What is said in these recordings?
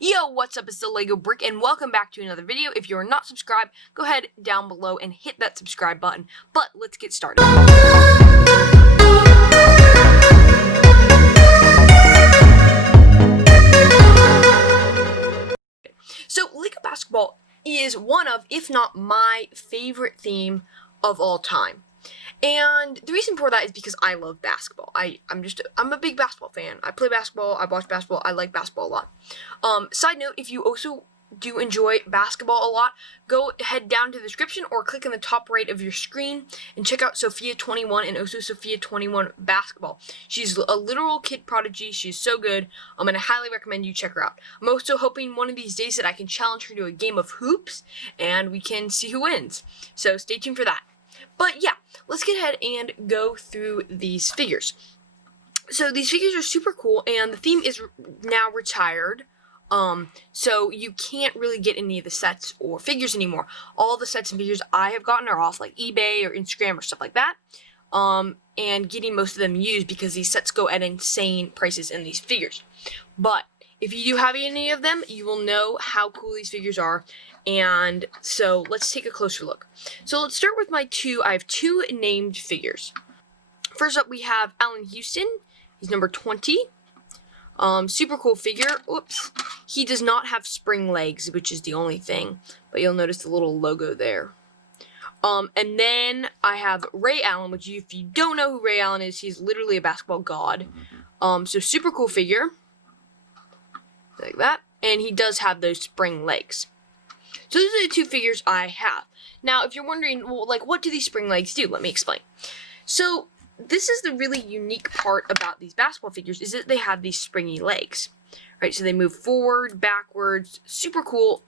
Yo, what's up? It's the Lego Brick, and welcome back to another video. If you're not subscribed, go ahead down below and hit that subscribe button. But let's get started. So, Lego basketball is one of, if not my favorite theme of all time. And the reason for that is because I love basketball. I'm a big basketball fan. I play basketball, I watch basketball, I like basketball a lot. Side note, if you also do enjoy basketball a lot, go head down to the description or click in the top right of your screen and check out Sophia 21 and also Sophia 21 basketball. She's a literal kid prodigy. She's so good. And I highly recommend you check her out. I'm also hoping one of these days that I can challenge her to a game of hoops and we can see who wins. So stay tuned for that. But yeah, let's get ahead and go through these figures. So these figures are super cool, and the theme is now retired. So you can't really get any of the sets or figures anymore. All the sets and figures I have gotten are off like eBay or Instagram or stuff like that. And getting most of them used because these sets go at insane prices in these figures. But if you do have any of them, you will know how cool these figures are. And so let's take a closer look. So let's start with I have two named figures. First up, we have Allen Houston. He's number 20. Super cool figure. Oops. He does not have spring legs, which is the only thing. But you'll notice the little logo there. And then I have Ray Allen, which if you don't know who Ray Allen is, he's literally a basketball god. So super cool figure. Like that. And he does have those spring legs. So those are the two figures I have. Now, if you're wondering, well, like, what do these spring legs do? Let me explain. So this is the really unique part about these basketball figures is that they have these springy legs, right? So they move forward, backwards, super cool,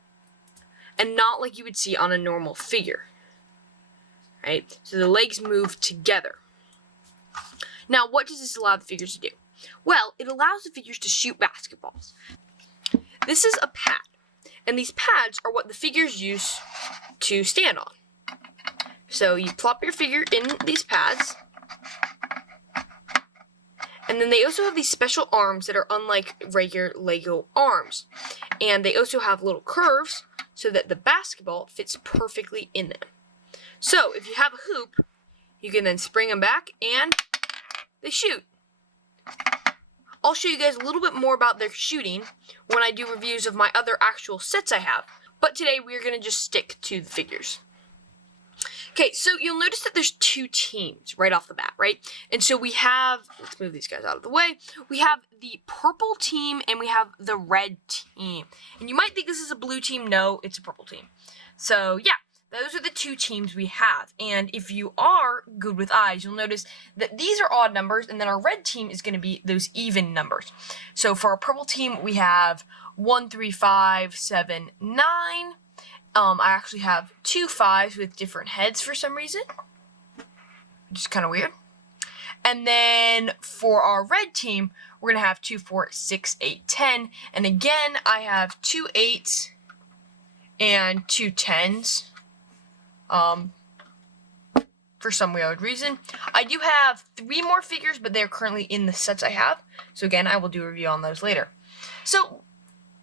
and not like you would see on a normal figure, right? So the legs move together. Now, what does this allow the figures to do? Well, it allows the figures to shoot basketballs. This is a pad, and these pads are what the figures use to stand on. So you plop your figure in these pads, and then they also have these special arms that are unlike regular Lego arms. And they also have little curves so that the basketball fits perfectly in them. So if you have a hoop, you can then spring them back and they shoot. I'll show you guys a little bit more about their shooting when I do reviews of my other actual sets I have. But today we're going to just stick to the figures. Okay, so you'll notice that there's two teams right off the bat, right? And so we have, let's move these guys out of the way. We have the purple team and we have the red team. And you might think this is a blue team. No, it's a purple team. So yeah, those are the two teams we have. And if you are good with eyes, you'll notice that these are odd numbers, and then our red team is going to be those even numbers. So for our purple team, we have 1, 3, 5, 7, 9. I actually have 2 5s with different heads for some reason, which is kind of weird. And then for our red team, we're going to have 2, 4, 6, 8, 10. And again, I have 2 8s and 2 10s. For some weird reason. I do have 3 more figures, but they're currently in the sets I have. So again, I will do a review on those later. So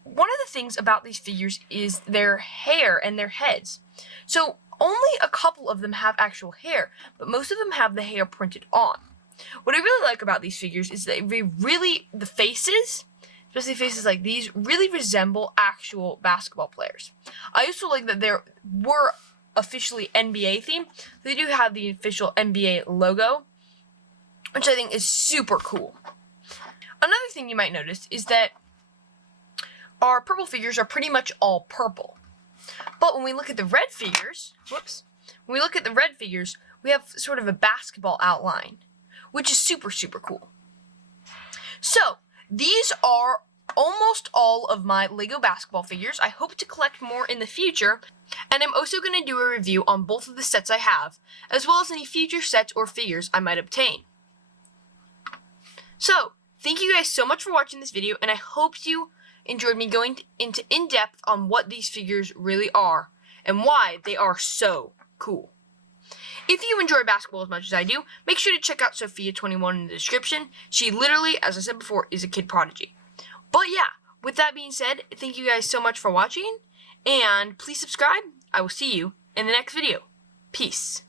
one of the things about these figures is their hair and their heads. So only a couple of them have actual hair, but most of them have the hair printed on. What I really like about these figures is that the faces, especially faces like these, really resemble actual basketball players. I also like that there were officially NBA themed. They do have the official NBA logo, which I think is super cool. Another thing you might notice is that our purple figures are pretty much all purple. But when we look at the red figures, we have sort of a basketball outline, which is super, super cool. So, these are almost all of my Lego basketball figures. I hope to collect more in the future, and I'm also going to do a review on both of the sets I have, as well as any future sets or figures I might obtain. So, thank you guys so much for watching this video, and I hope you enjoyed me going into in-depth on what these figures really are, and why they are so cool. If you enjoy basketball as much as I do, make sure to check out Sophia 21 in the description. She literally, as I said before, is a kid prodigy. But yeah, with that being said, thank you guys so much for watching, and please subscribe. I will see you in the next video. Peace.